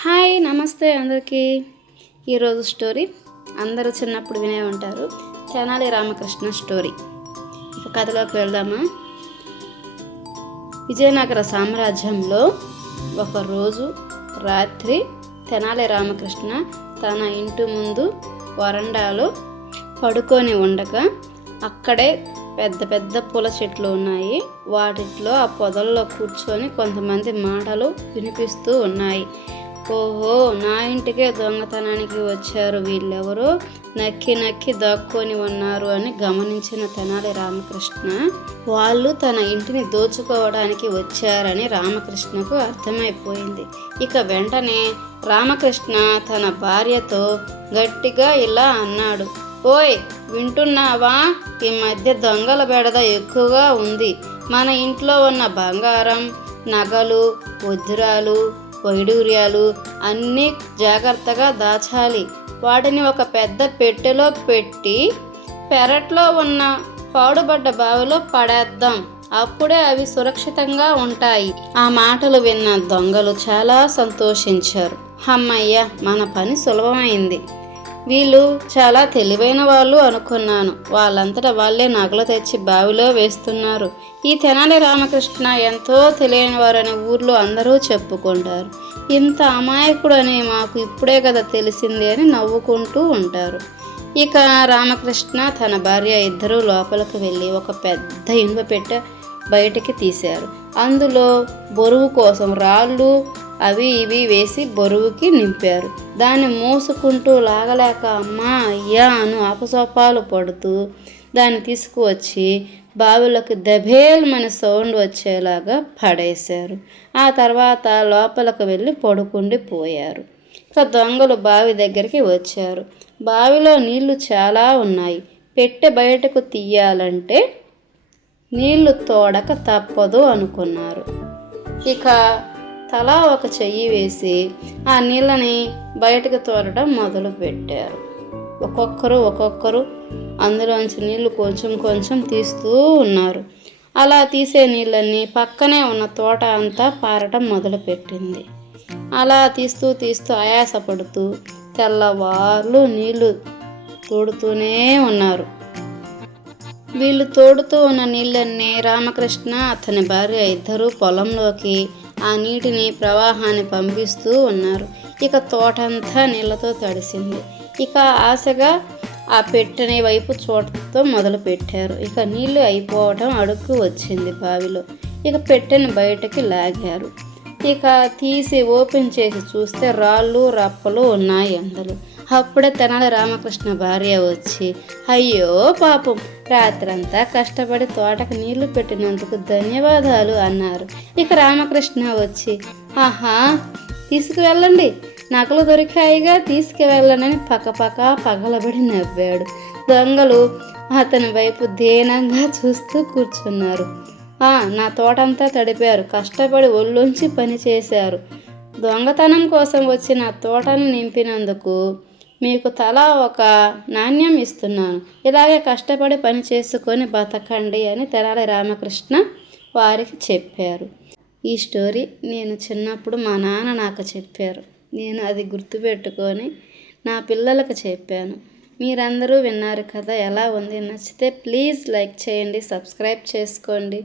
Hi నమస్తే అందరికీ. ఈరోజు స్టోరీ అందరూ చిన్నప్పుడు వినే ఉంటారు. తెనాలి రామకృష్ణ స్టోరీ. ఇక కథలోకి వెళ్దామా? విజయనగర సామ్రాజ్యంలో ఒకరోజు రాత్రి తెనాలి రామకృష్ణ తన ఇంటి ముందు వరండాలో పడుకొని ఉండగా అక్కడే పెద్ద పెద్ద పూల చెట్లు ఉన్నాయి. వాటిలో ఆ పొదల్లో కూర్చొని కొంతమంది మాటలు వినిపిస్తూ ఉన్నాయి. ఓహో నా ఇంటికే దొంగతనానికి వచ్చారు వీళ్ళెవరో? నక్కి నక్కి దాక్కొని ఉన్నారు అని గమనించిన తెనాలి రామకృష్ణ వాళ్ళు తన ఇంటిని దోచుకోవడానికి వచ్చారని రామకృష్ణకు అర్థమైపోయింది. ఇక వెంటనే రామకృష్ణ తన భార్యతో గట్టిగా ఇలా అన్నాడు ఓయ్ వింటున్నావా? ఈ మధ్య దొంగల బెడద ఎక్కువగా ఉంది. మన ఇంట్లో ఉన్న బంగారం నగలు వజ్రాలు వైడూర్యాలు అన్నీ జాగ్రత్తగా దాచాలి. వాటిని ఒక పెద్ద పెట్టెలో పెట్టి పెరట్లో ఉన్న పాడుబడ్డ బావిలో పడేద్దాం. అప్పుడే అవి సురక్షితంగా ఉంటాయి. ఆ మాటలు విన్న దొంగలు చాలా సంతోషించారు. అమ్మయ్య మన పని సులభమైంది. వీళ్ళు చాలా తెలివైన వాళ్ళు అనుకున్నాను. వాళ్ళంతటా వాళ్ళే నగలు తెచ్చి బావిలో వేస్తున్నారు. ఈ తెనాలి రామకృష్ణ ఎంతో తెలియని వారని ఊర్లో అందరూ చెప్పుకుంటారు. ఇంత అమాయకుడని మాకు ఇప్పుడే కదా తెలిసింది అని నవ్వుకుంటూ ఉంటారు. ఇక రామకృష్ణ తన భార్య ఇద్దరూ లోపలికి వెళ్ళి ఒక పెద్ద ఇనుప పెట్టె బయటికి తీశారు. అందులో బరువు కోసం రాళ్ళు అవి ఇవి వేసి బరువుకి నింపారు. దాన్ని మూసుకుంటూ లాగలేక అమ్మా అయ్యా అను అపసోపాలు పడుతూ దాన్ని తీసుకువచ్చి బావిలోకి దభేల్మని సౌండ్ వచ్చేలాగా పడేశారు. ఆ తర్వాత లోపలికి వెళ్ళి పడుకుండి పోయారు. ఇక దొంగలు బావి దగ్గరికి వచ్చారు. బావిలో నీళ్ళు చాలా ఉన్నాయి. పెట్టె బయటకు తీయాలంటే నీళ్ళు తోడక తప్పదు అనుకున్నారు. ఇక తలా ఒక చెయ్యి వేసి ఆ నీళ్ళని బయటకు తోరడం మొదలు పెట్టారు. ఒక్కొక్కరు ఒక్కొక్కరు అందులోంచి నీళ్ళు కొంచెం కొంచెం తీస్తూ ఉన్నారు. అలా తీసే నీళ్ళన్నీ పక్కనే ఉన్న తోట అంతా పారటం మొదలుపెట్టింది అలా తీస్తూ తీస్తూ ఆయాసపడుతూ తెల్లవార్లు నీళ్ళు తోడుతూనే ఉన్నారు. వీళ్ళు తోడుతూ ఉన్న నీళ్ళన్నీ రామకృష్ణ అతని భార్య ఇద్దరు పొలంలోకి ఆ నీటిని ప్రవాహాన్ని పంపిస్తూ ఉన్నారు. ఇక తోటంతా నీళ్ళతో తడిసింది. ఇక ఆశగా ఆ పెట్టెని వైపు చూడటం మొదలు పెట్టారు ఇక నీళ్ళు అయిపోవటం అడుక్కు వచ్చింది బావిలో. ఇక పెట్టెని బయటకి లాగారు. ఇక తీసి ఓపెన్ చేసి చూస్తే రాళ్ళు రప్పలు ఉన్నాయి అందులో. అప్పుడే తెనాలి రామకృష్ణ భార్య వచ్చి అయ్యో పాపం రాత్రంతా కష్టపడి తోటకు నీళ్ళు పెట్టినందుకు ధన్యవాదాలు అన్నారు. ఇక రామకృష్ణ వచ్చి ఆహా తీసుకువెళ్ళండి. నకలు దొరికాయిగా తీసుకువెళ్ళనని పక్కపక్క పగలబడి నవ్వాడు. దొంగలు అతని వైపు దీనంగా చూస్తూ కూర్చున్నారు. నా తోటంతా తడిపారు. కష్టపడి ఒళ్ళుంచి పని చేశారు. దొంగతనం కోసం వచ్చిన తోటను నింపినందుకు మీకు తలా ఒక నాణ్యం ఇస్తున్నాను. ఇలాగే కష్టపడి పని చేసుకొని బతకండి అని తెరాలి రామకృష్ణ వారికి చెప్పారు. ఈ స్టోరీ నేను చిన్నప్పుడు మా నాన్న నాకు చెప్పారు. నేను అది గుర్తుపెట్టుకొని నా పిల్లలకు చెప్పాను. మీరందరూ విన్నారు కదా ఎలా ఉంది? నచ్చితే ప్లీజ్ లైక్ చేయండి సబ్స్క్రైబ్ చేసుకోండి.